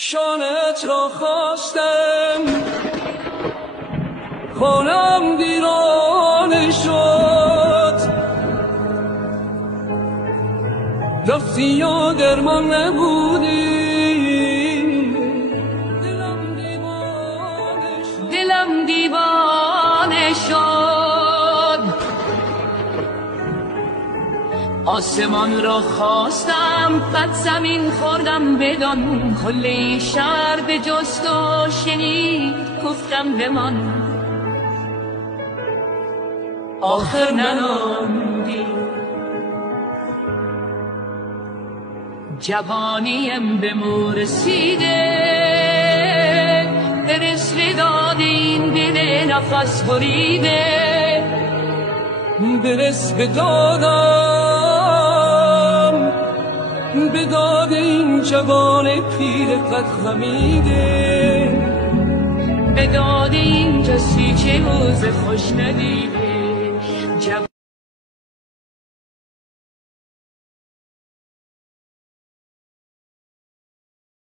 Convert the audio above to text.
شانت را خواستم خانم دیرانه شد، رفتی یا درمان نبودی. دلم دیوانه شد، آسمان را خواستم قد زمین خوردم بدان. کل شهر به جست و شنید گفتم بمان، آخر نراندی. جوانیم به مو رسیده، برس به داد این دل نفس بریده. برس به دادم، به داد این جوان پیر قد خمیده، به داد این کسی که روز خوش ندیده.